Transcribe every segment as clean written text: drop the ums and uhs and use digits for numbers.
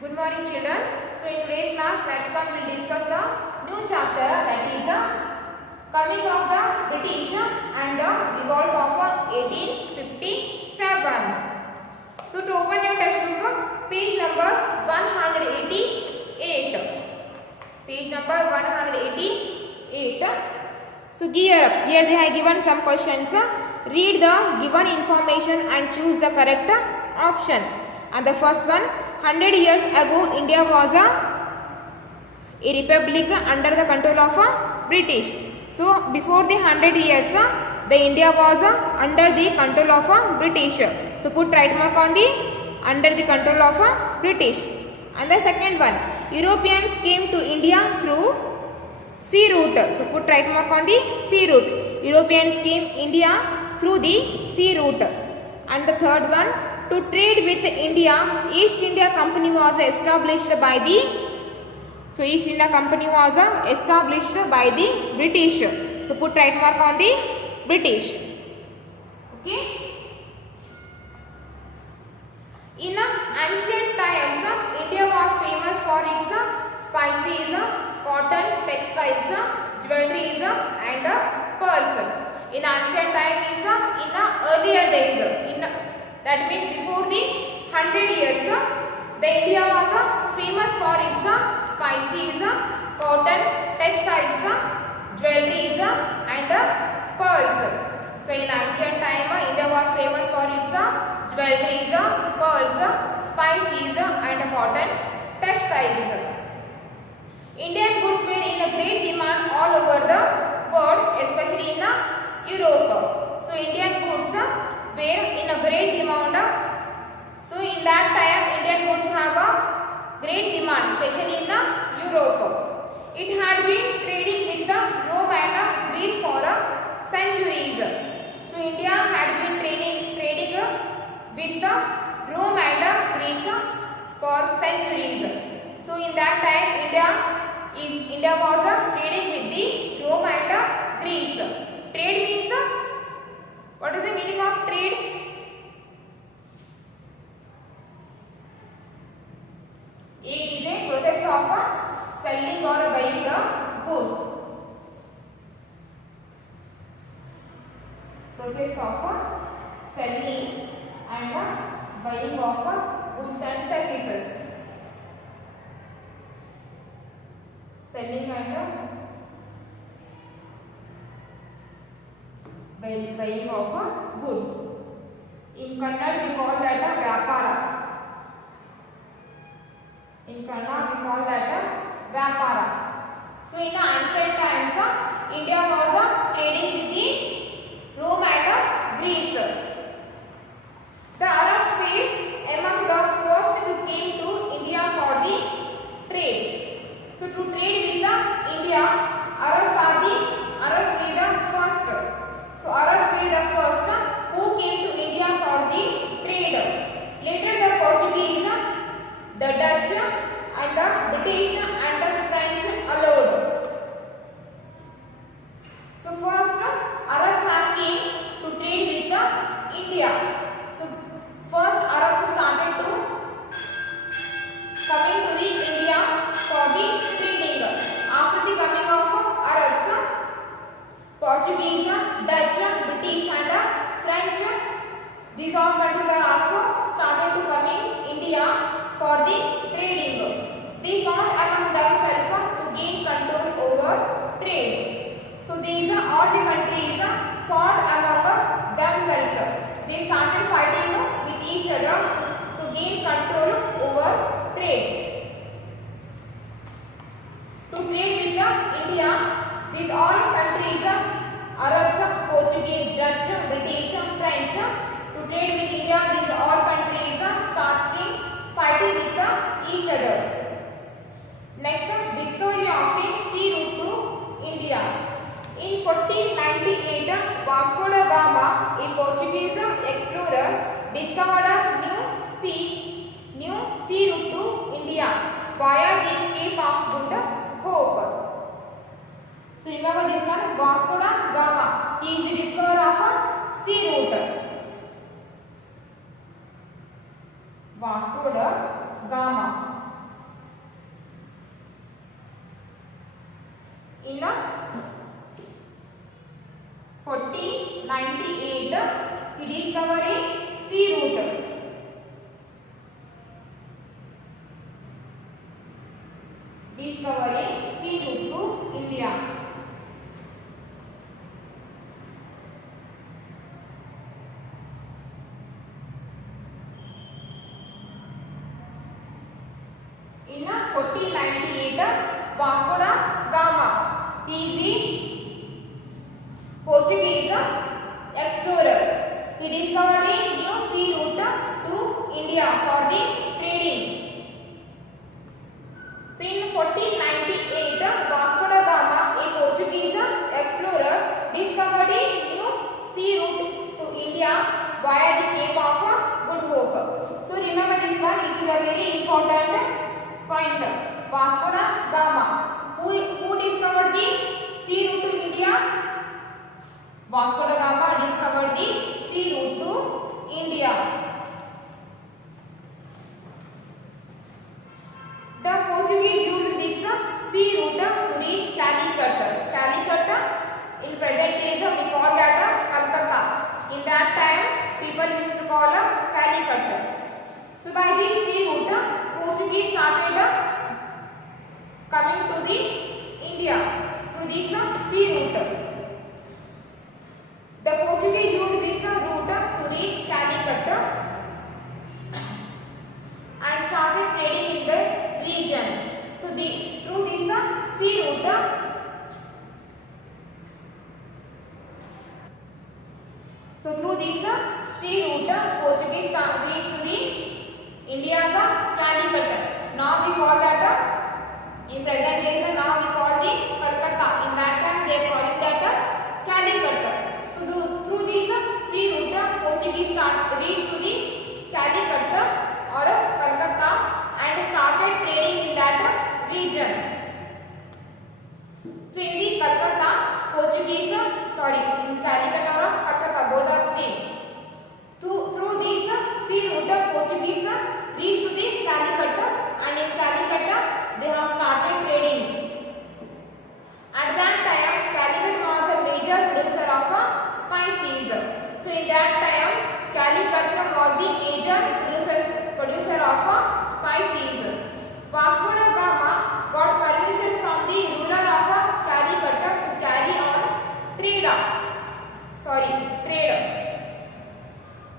Good morning children. So in today's class, let's come will discuss a new chapter, that is the coming of the British and the revolt of 1857. So to open your textbook, page number 188. Page number 188. So gear up. Here they have given some questions. Read the given information and choose the correct option. And the first one, 100 years ago India was a republic under the control of British. So before the 100 years, the India was under the control of British. So put right mark on the under the control of British. And the second one, Europeans came to India through sea route. So put right mark on the sea route. Europeans came India through the sea route. And the third one, to trade with India, East India Company was established by the East India Company was established by the British. So put right mark on the British. Okay. In ancient times, India was famous for its spices, cotton, textiles, jewelries and pearls. In ancient time means in earlier days. That means before the 100 years, the India was famous for its spices, cotton, textiles, jewelries and pearls. So in ancient time, India was famous for its jewelries, pearls, spices and cotton, textiles. Indian goods were in a great demand all over the world, especially in Europe. So Indian goods were in a great demand. So in that time, Indian goods have a great demand, especially in Europe. It had been trading with Rome and Greece for centuries. So India had been trading with Rome and Greece for centuries. So in that time, India was trading with the Rome and Greece. Trade means what is the meaning of trade? It is a process of selling or buying the goods. Process of selling and buying of goods and services. Selling and buying of goods. In Kannada we call that vyapara. In Kannada we call that vyapara. So in ancient times, India was trading with the Rome and Greece. The Arabs were among the first to came to India for the trade. So to trade with the India, Arabs were the first. So Arabs were the first who came to India for the trade. Later the Portuguese, the Dutch and the British and the French followed. So first Arabs came to trade with India. So first Arabs started to coming to the India for the trading. After the coming of Arabs, Portuguese, Dutch, British and French, these all countries are also started to come in India for the trading. They fought among themselves to gain control over trade. So these are all the countries fought among themselves. They started fighting with each other to gain control over trade. To trade with India, these all countries, Arabs, Portuguese, Dutch, British, French, to trade with India, these all countries started fighting with each other. Next, discovery of a sea route to India. In 1498, Vasco da Gama, a Portuguese explorer, discovered a new sea route to India via the Cape of Good Hope. So remember this one, Vasco da Gama. He is the discoverer of a sea route. Vasco da Gama. In 1498, he discovered a sea route. Discovering sea route to India. In 1498, Vasco da Gama, he is the Portuguese explorer. He discovered a new sea route to India for the trading. So in 1498, Vasco da Gama, a Portuguese explorer, discovered a new sea route to India via the Cape of Good Hope. So remember this one, it is a very important point. Vasco da Gama, who discovered the sea route to India? Vasco da Gama discovered the sea route to India. The Portuguese used this sea route to reach Calicut. Calicut, in present days we call that Calcutta. In that time, people used to call Calicut. So by this sea route, Portuguese started coming to the India through this sea route. The Portuguese used this route to reach Calicut and started trading in the region. So through this sea route, Portuguese reached to the India's Calicut. Now we call that in present days. Now we call the Calcutta. In that time they are calling that Calicut. So through this sea route, Portuguese reached to the Calicut or Calcutta and started trading in that region. So in the Calcutta, in Calicut or Calcutta, both are same. Through this sea route, Portuguese reached to the Calicut and in Calicut they have started trading. At that time, Calicut was a major producer of spices. So in that time, Calicut was the major producer of spices. Vasco da Gama got permission from the ruler of Calicut to carry on trade.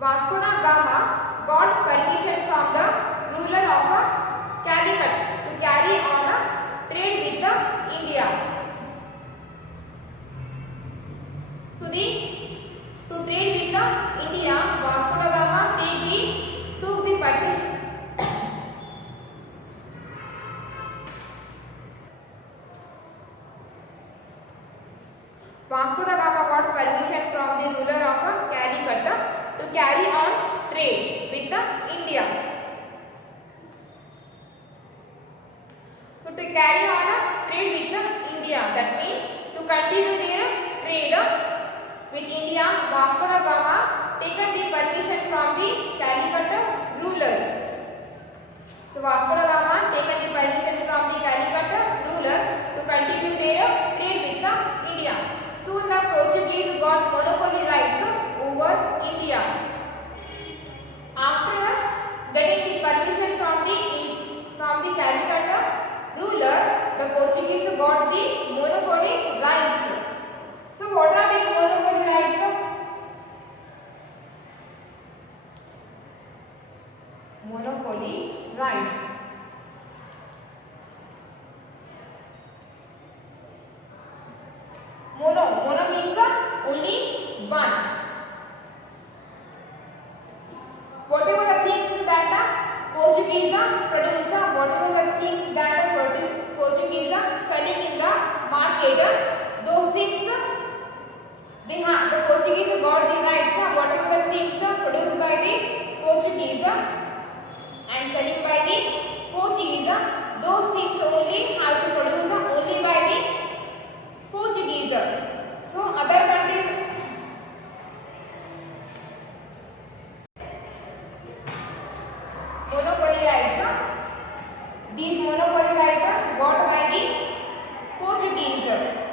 Vasco da Gama got permission from the ruler of Calicut to carry on trade with India. So to trade with India, Vasco da Gama took the permission. Vasco da Gama got permission from the ruler of Calicut to carry on trade with India. So to carry on trade with India, that means to continue their trade with India, Vasco da Gama taken the permission from the Calicut ruler. So Vasco da Gama taken the permission from the Calicut ruler to continue their trade with India. Soon the Portuguese got monopoly rights over India. After getting the permission from the Calicut ruler, the Portuguese got the monopoly rights. So what are these monopoly rights? Monopoly rights. Mono means only one. Whatever the things that Portuguese produce, whatever the things that Portuguese selling in the market, those things the Portuguese got the rights. Whatever the things produced by the Portuguese and selling by the Portuguese, those things only have to produce only by the Portuguese. So other countries monopoly rights. These monopoly rights got by the Portuguese.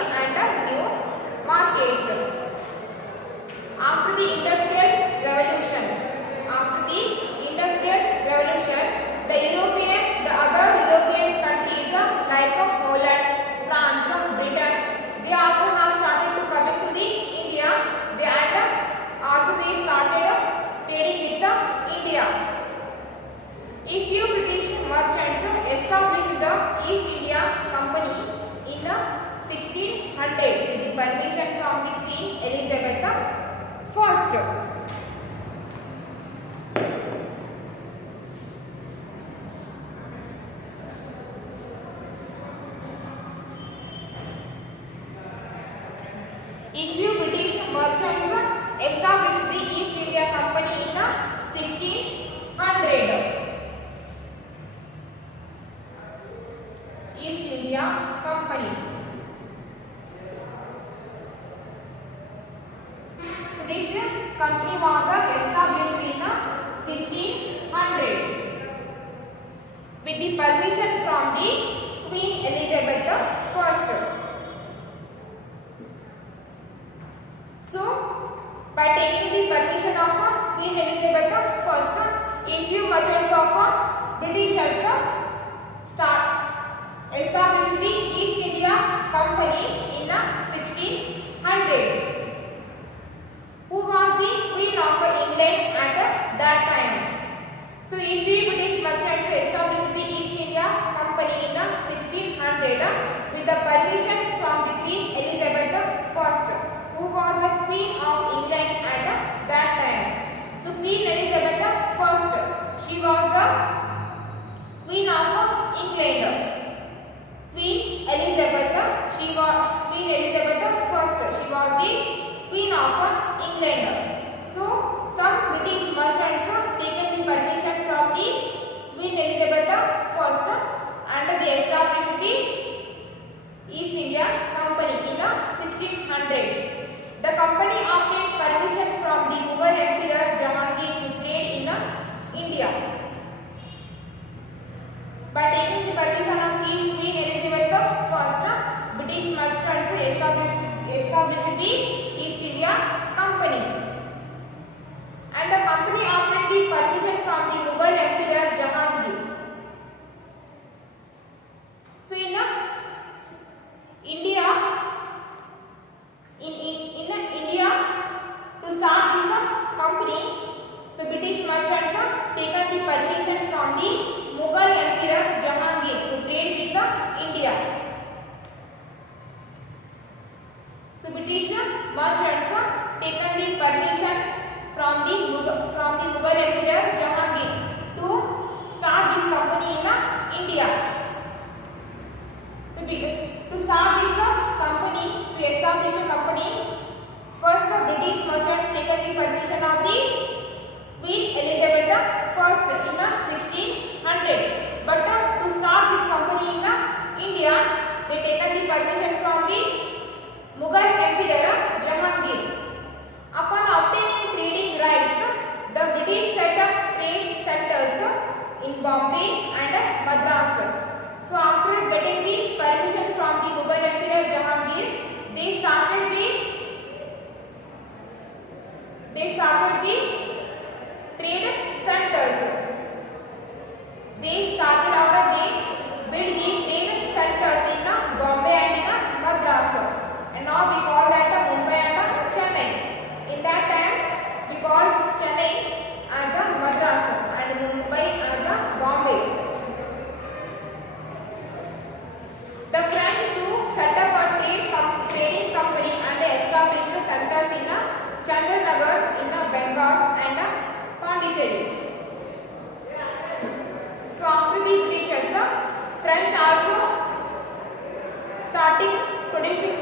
and new markets. After the Industrial Revolution, the other European countries like Poland, France, Britain, they also have started to come into the India. They started trading with the India. A few British merchants established the East India Company in 1600 with the permission from the Queen Elizabeth I. A few British merchants established the East India Company in 1600. East India Company. This company was established in 1600 with the permission from the Queen Elizabeth I. So, by taking the permission of Queen Elizabeth I, a few merchants of Britishers established the East India Company in 1600. Who was the Queen of England at that time? So, a few British merchants established the East India Company in 1600 with the permission from the Queen Elizabeth I. Who was the Queen of England at that time? So Queen Elizabeth I, she was the Queen of England. Queen Elizabeth I, she was Queen Elizabeth I, she was the Queen of England. So some British merchants taken the permission from the Queen Elizabeth I and they established the East India Company in 1600. The company obtained permission from the Mughal Emperor Jahangir to trade in India. By taking the permission of Queen Elizabeth I, British merchants established the East India Company. And the company obtained the permission from the Mughal Emperor Jahangir. So in India, to start this company, so British merchants taken the permission from the Mughal Emperor Jahangir to trade with India. So British merchants taken the permission from the Mughal Emperor Jahangir to start this company in India. To start this company, to establish a company, first British merchants taken the permission of the Queen Elizabeth I in 1600. But to start this company in India, they taken the permission from the Mughal Emperor Jahangir. Upon obtaining trading rights, the British set up trade centers in Bombay and Madras. So after getting the permission from the Mughal Emperor Jahangir, they started the trade centers. They built the trade centers in Bombay and in Madras. And now we call that Mumbai and Chennai. In that time, we called Chennai as a Madras and Mumbai as a Bombay. The French too set up a trading company and established centers in Chandranagar in Bengal and Pondicherry. So after the Britishers, French also starting producing.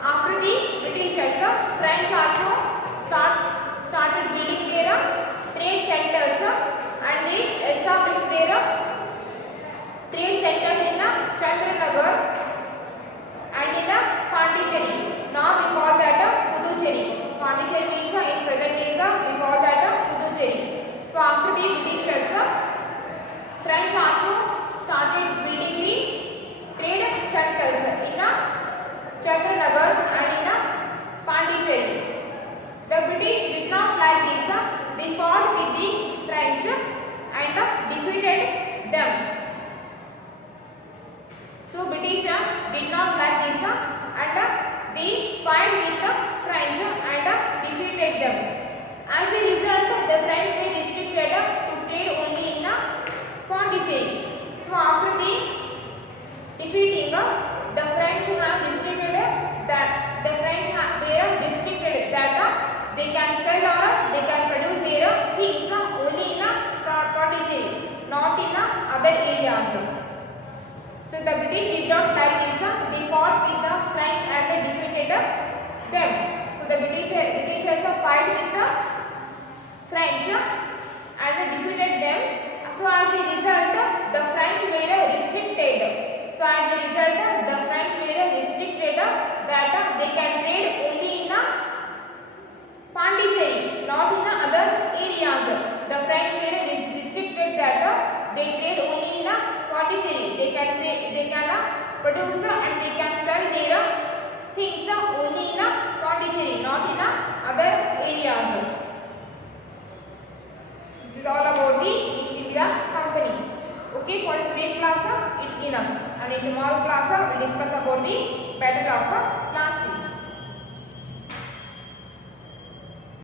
After the Britishers, French also started building their trade centers and they established their trade centers in Chandranagar and in Pondicherry. Now we call that Puducherry. Pondicherry means in present days we call that Puducherry. So after the Britishers, French also did not like this and they fight with the French and defeated them. As a result, the French were restricted to trade only in Pondicherry. So after the defeating, the French have restricted that they can sell or they can produce their things only in Pondicherry, not in other areas. So the British did not like this. They fought with the French and defeated them. So the Britishers fight with the French and defeated them. So as a result, the French were restricted. That they can trade only in Pondicherry, not in other areas. The French were restricted that they trade only in Pondicherry. They can produce and they can sell their things only in Pondicherry, not in other areas. This is all about the East India Company. Okay, for today class it's enough, and in tomorrow class we will discuss about the Battle of